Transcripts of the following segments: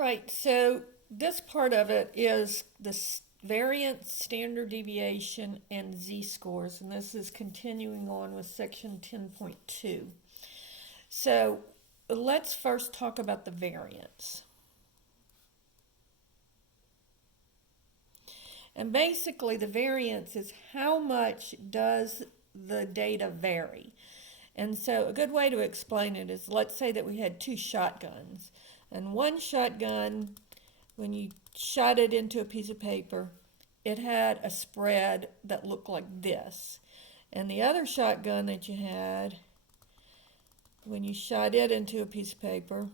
Right, so this part of it is the variance, standard deviation, and Z-scores, and this is continuing on with section 10.2. So let's first talk about the variance. And basically the variance is how much does the data vary. And so a good way to explain it is, let's say that we had two shotguns. And one shotgun, when you shot it into a piece of paper, it had a spread that looked like this. And the other shotgun that you had, when you shot it into a piece of paper,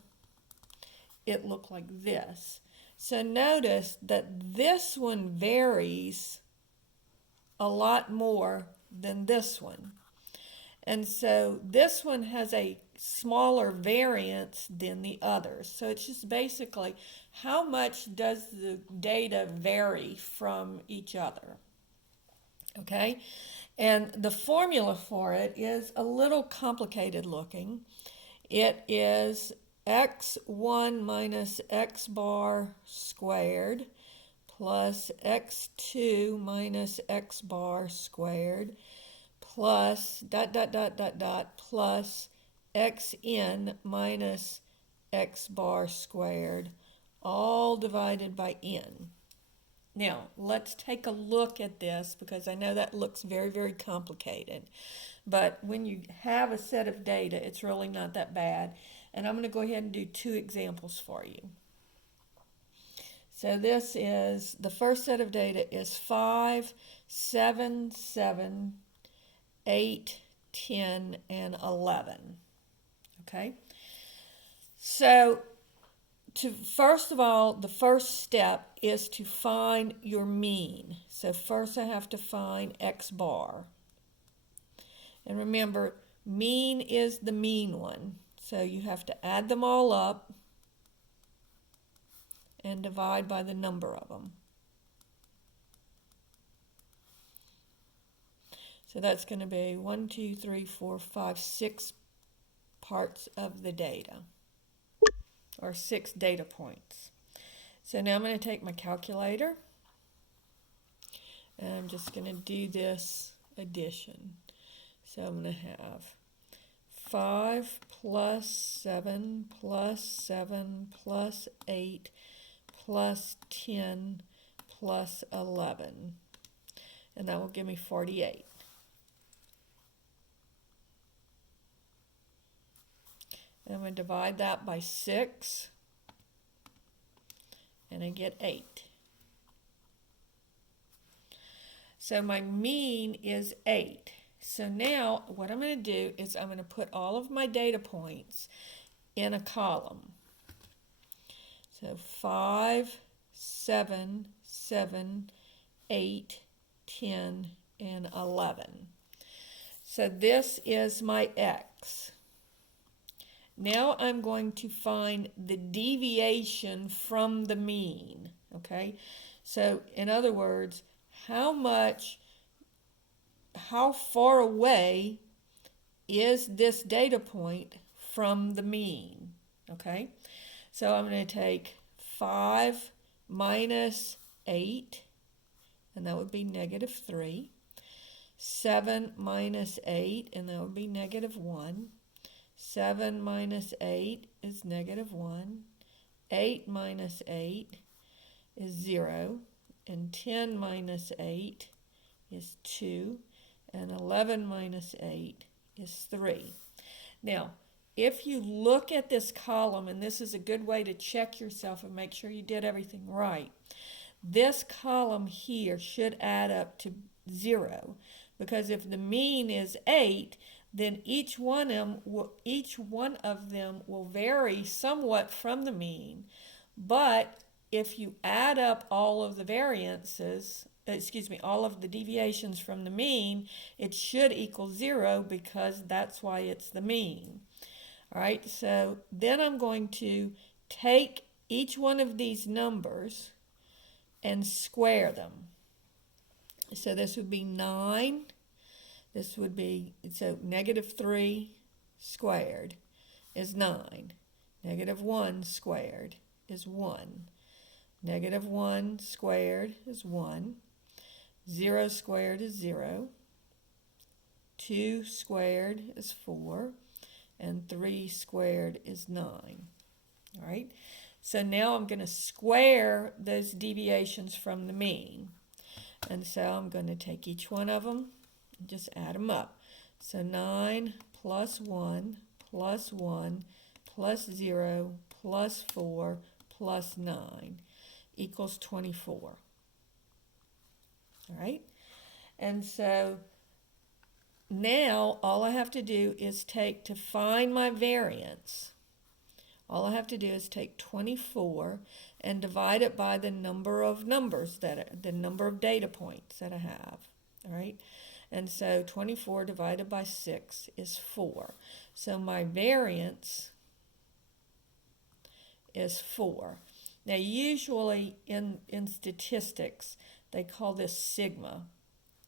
it looked like this. So notice that this one varies a lot more than this one. And so this one has a smaller variance than the others. So it's just basically how much does the data vary from each other. Okay? And the formula for it is a little complicated looking. It is x1 minus x bar squared plus x2 minus x bar squared plus plus xn minus x bar squared, all divided by n. Now, let's take a look at this, because I know that looks very, very complicated. But when you have a set of data, it's really not that bad. And I'm going to go ahead and do two examples for you. So this is, the first set of data is 5, 7, 7, 8, 10, and 11. Okay? So, first of all, the first step is to find your mean. So first I have to find x bar. And remember, mean is the mean one. So you have to add them all up and divide by the number of them. So that's going to be 1, 2, 3, 4, 5, 6 parts of the data, or 6 data points. So now I'm going to take my calculator, and I'm just going to do this addition. So I'm going to have 5 plus 7 plus 7 plus 8 plus 10 plus 11. And that will give me 48. And I'm going to divide that by 6, and I get 8. So my mean is 8. So now what I'm going to do is I'm going to put all of my data points in a column. So 5, 7, 7, 8, 10, and 11. So this is my x. Now I'm going to find the deviation from the mean, okay? So in other words, how far away is this data point from the mean, okay? So I'm going to take 5 minus 8, and that would be negative 3. 7 minus 8, and that would be negative 1. 7 minus 8 is negative 1. 8 minus 8 is 0. And 10 minus 8 is 2. And 11 minus 8 is 3. Now, if you look at this column, and this is a good way to check yourself and make sure you did everything right, this column here should add up to 0. Because if the mean is 8, then each one of them will vary somewhat from the mean. But if you add up all of the variances, all of the deviations from the mean, it should equal 0, because that's why it's the mean. All right, so then I'm going to take each one of these numbers and square them. So this would be 9. This would be, so negative 3 squared is 9. Negative 1 squared is 1. Negative 1 squared is 1. 0 squared is 0. 2 squared is 4. And 3 squared is 9. All right? So now I'm going to square those deviations from the mean. And so I'm going to take each one of them and just add them up. So 9 plus 1 plus 1 plus 0 plus 4 plus 9 equals 24. All right? And so now all I have to do is to find my variance, all I have to do is take 24 and divide it by the number of numbers, the number of data points that I have. All right? And so 24 divided by 6 is 4. So my variance is 4. Now usually in statistics they call this sigma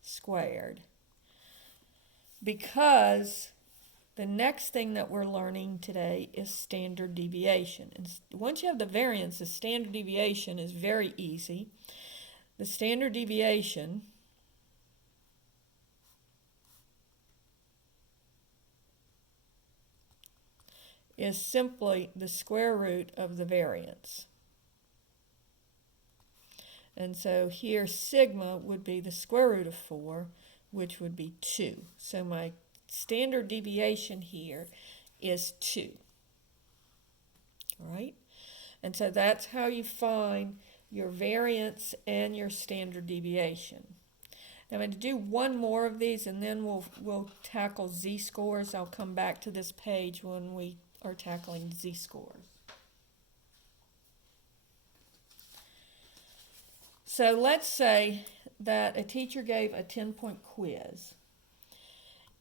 squared, because the next thing that we're learning today is standard deviation. And once you have the variance, the standard deviation is very easy. The standard deviation is simply the square root of the variance. And so here sigma would be the square root of 4, which would be 2. So my standard deviation here is 2. All right? And so that's how you find your variance and your standard deviation. Now I'm going to do one more of these and then we'll tackle Z-scores. I'll come back to this page when we are tackling Z-scores. So let's say that a teacher gave a 10-point quiz.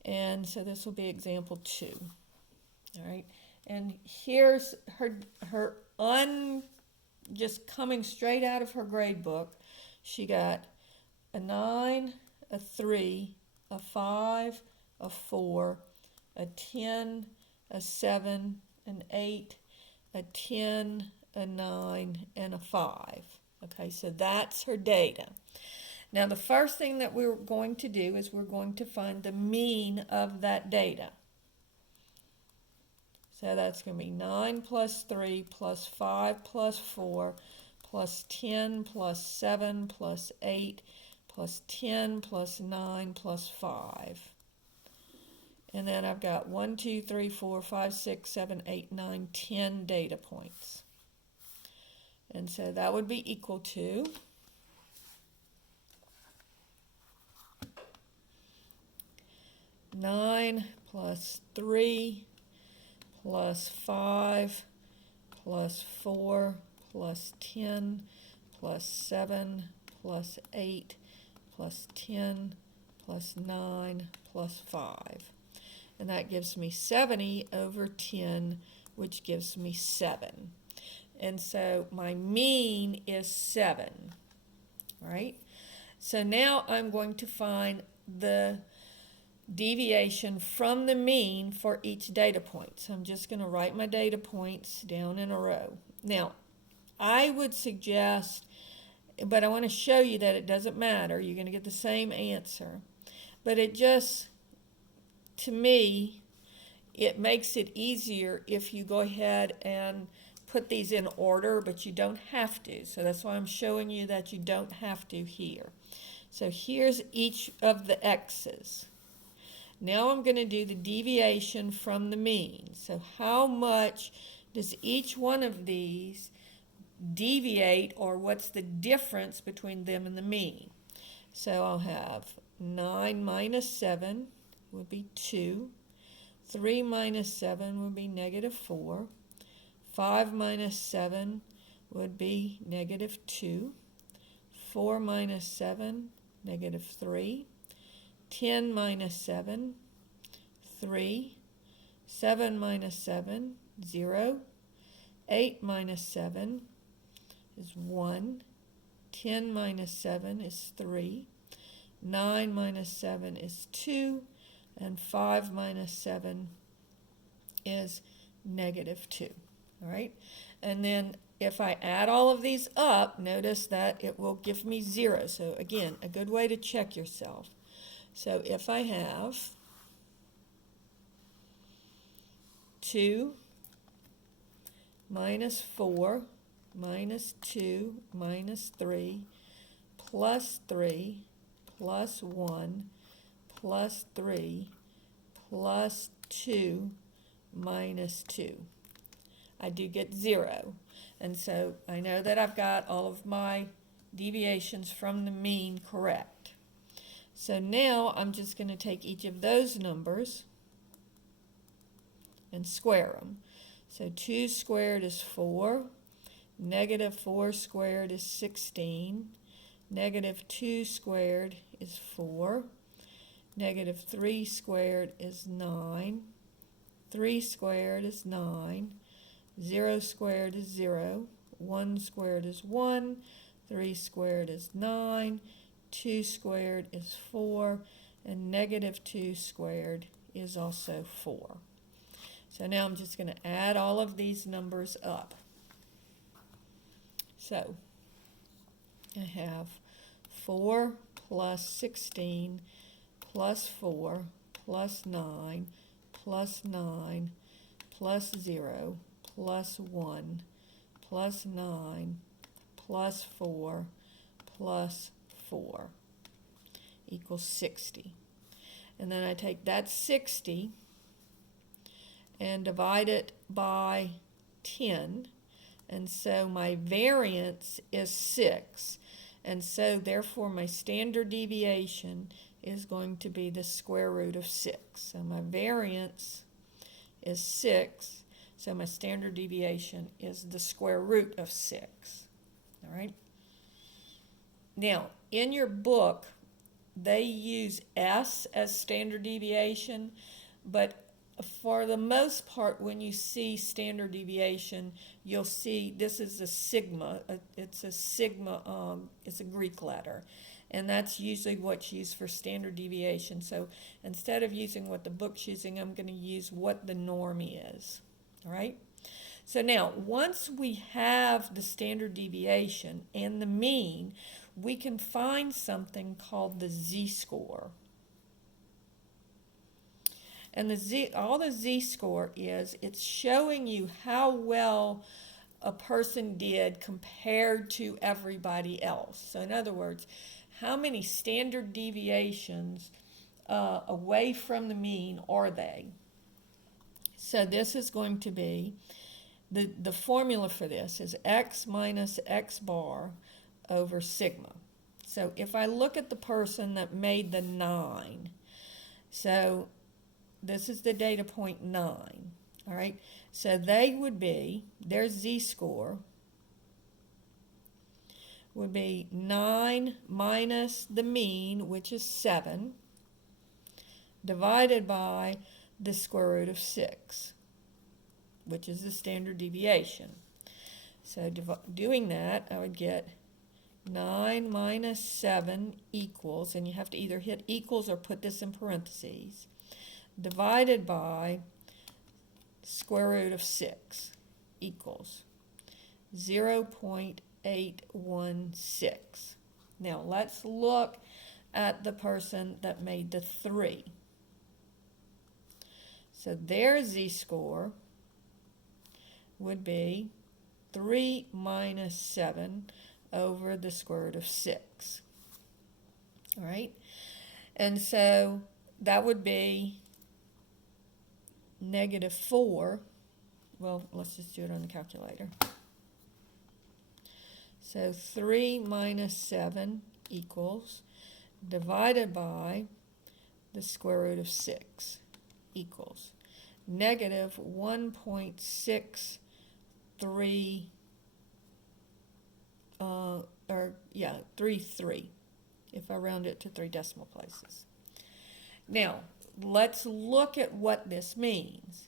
And so this will be example 2. All right. And here's her just coming straight out of her grade book. She got a 9, a 3, a 5, a 4, a 10, a 7, an 8, a 10, a 9, and a 5. Okay, so that's her data. Now the first thing that we're going to do is we're going to find the mean of that data. So that's going to be 9 plus 3 plus 5 plus 4 plus 10 plus 7 plus 8 plus 10 plus 9 plus 5. And then I've got 1, 2, 3, 4, 5, 6, 7, 8, 9, 10 data points. And so that would be equal to nine plus 3 plus 5 plus 4 plus 10 plus 7 plus 8 plus 10 plus 9 plus 5. And that gives me 70 over 10, which gives me 7. And so my mean is 7. All right? So now I'm going to find the deviation from the mean for each data point. So I'm just going to write my data points down in a row. Now, I would suggest, but I want to show you that it doesn't matter. You're going to get the same answer. But it just, to me, it makes it easier if you go ahead and put these in order, but you don't have to. So that's why I'm showing you that you don't have to here. So here's each of the x's. Now I'm going to do the deviation from the mean. So how much does each one of these deviate, or what's the difference between them and the mean? So I'll have 9 minus 7 would be 2. 3 minus 7 would be negative 4. 5 minus 7 would be negative 2. 4 minus 7, negative 3. 10 minus 7, 3. 7 minus 7, 0. 8 minus 7 is 1. 10 minus 7 is 3. 9 minus 7 is 2. And 5 minus 7 is negative 2. all right? And then if I add all of these up, notice that it will give me 0. So again, a good way to check yourself. So if I have 2 minus 4 minus 2 minus 3 plus 3 plus 1 plus 3 plus 2 minus 2. I do get 0. And so I know that I've got all of my deviations from the mean correct. So now I'm just going to take each of those numbers and square them. So 2 squared is 4, negative 4 squared is 16, negative 2 squared is 4, negative 3 squared is 9, 3 squared is 9, 0 squared is 0, 1 squared is 1, 3 squared is 9, 2 squared is 4, and negative 2 squared is also 4. So now I'm just going to add all of these numbers up. So I have 4 plus 16 plus 4 plus 9 plus 9 plus 0 plus 1 plus 9 plus 4 plus 4 equals 60. And then I take that 60 and divide it by 10. And so my variance is 6. And so therefore my standard deviation is going to be the square root of 6. So my variance is 6. So my standard deviation is the square root of 6. All right? Now, in your book, they use S as standard deviation, but for the most part, when you see standard deviation, you'll see this is a sigma. It's a sigma, it's a Greek letter. And that's usually what's used for standard deviation. So instead of using what the book's using, I'm going to use what the norm is. All right? So now, once we have the standard deviation and the mean, we can find something called the Z-score. And all the Z-score is, it's showing you how well a person did compared to everybody else. So in other words, how many standard deviations away from the mean are they? So this is going to be, the formula for this is x minus x bar over sigma. So if I look at the person that made the 9, so this is the data point 9, all right? So they would be, their Z-score would be 9 minus the mean, which is 7, divided by the square root of 6, which is the standard deviation. So doing that, I would get 9 minus 7 equals, and you have to either hit equals or put this in parentheses, divided by square root of 6 equals 0.816. Now let's look at the person that made the 3. So their Z-score would be 3 minus 7 over the square root of 6. All right? And so that would be negative 4. Well, let's just do it on the calculator. So 3 minus 7 equals, divided by the square root of 6 equals negative 1.63 33, if I round it to 3 decimal places. Now, let's look at what this means.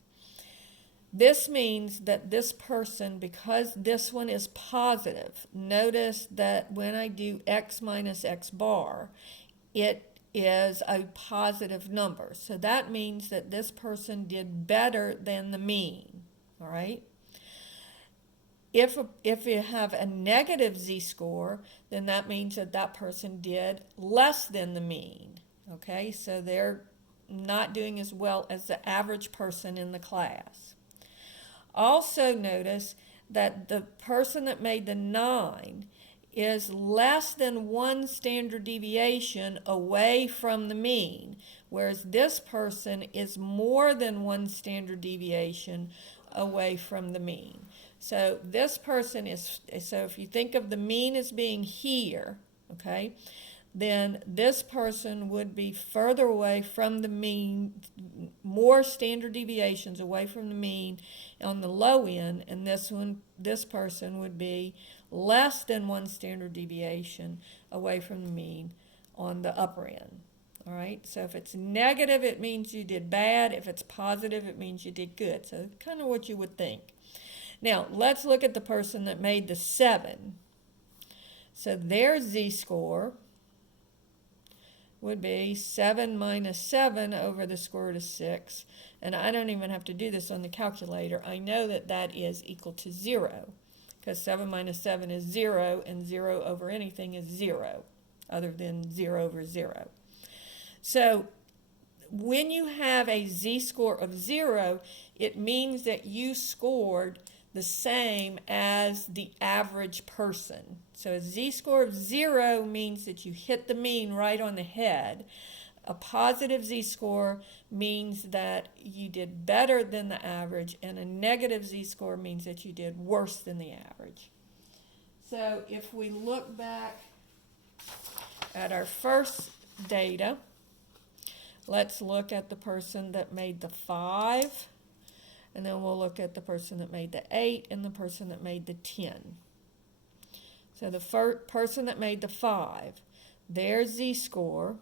This means that this person, because this one is positive, notice that when I do x minus x bar, it is a positive number. So that means that this person did better than the mean, all right? If you have a negative z-score, then that means that that person did less than the mean. Okay, so they're not doing as well as the average person in the class. Also notice that the person that made the 9 is less than 1 standard deviation away from the mean, whereas this person is more than 1 standard deviation away from the mean. So this person is, so if you think of the mean as being here, okay, then this person would be further away from the mean, more standard deviations away from the mean on the low end, and this person would be less than 1 standard deviation away from the mean on the upper end. All right, so if it's negative, it means you did bad. If it's positive, it means you did good. So kind of what you would think. Now, let's look at the person that made the 7. So their z-score would be 7 minus 7 over the square root of 6. And I don't even have to do this on the calculator. I know that that is equal to 0, because 7 minus 7 is 0, and 0 over anything is 0, other than 0 over 0. So when you have a z-score of 0, it means that you scored the same as the average person. So a z-score of 0 means that you hit the mean right on the head. A positive z-score means that you did better than the average, and a negative z-score means that you did worse than the average. So if we look back at our first data, let's look at the person that made the 5. And then we'll look at the person that made the 8 and the person that made the 10. So the person that made the 5, their z-score,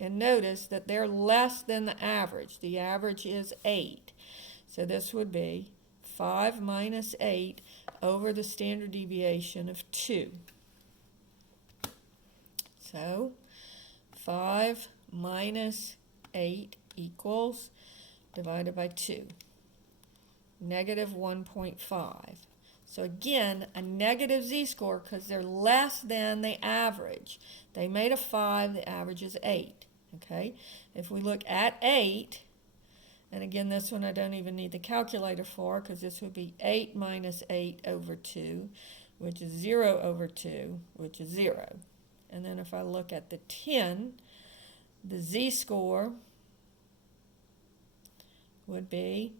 and notice that they're less than the average. The average is 8. So this would be 5 minus 8 over the standard deviation of 2. So 5 minus 8 equals, divided by 2. Negative 1.5. So again, a negative z-score because they're less than the average. They made a 5, the average is 8. Okay? If we look at 8, and again this one I don't even need the calculator for, because this would be 8 minus 8 over 2, which is 0 over 2, which is 0. And then if I look at the 10, the z-score would be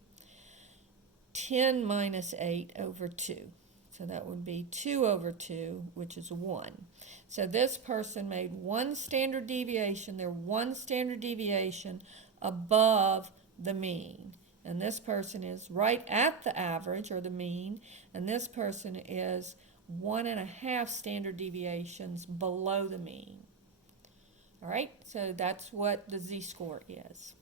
10 minus 8 over 2. So that would be 2 over 2, which is 1. So this person made 1 standard deviation. They're 1 standard deviation above the mean. And this person is right at the average, or the mean. And this person is 1.5 standard deviations below the mean. All right, so that's what the z-score is.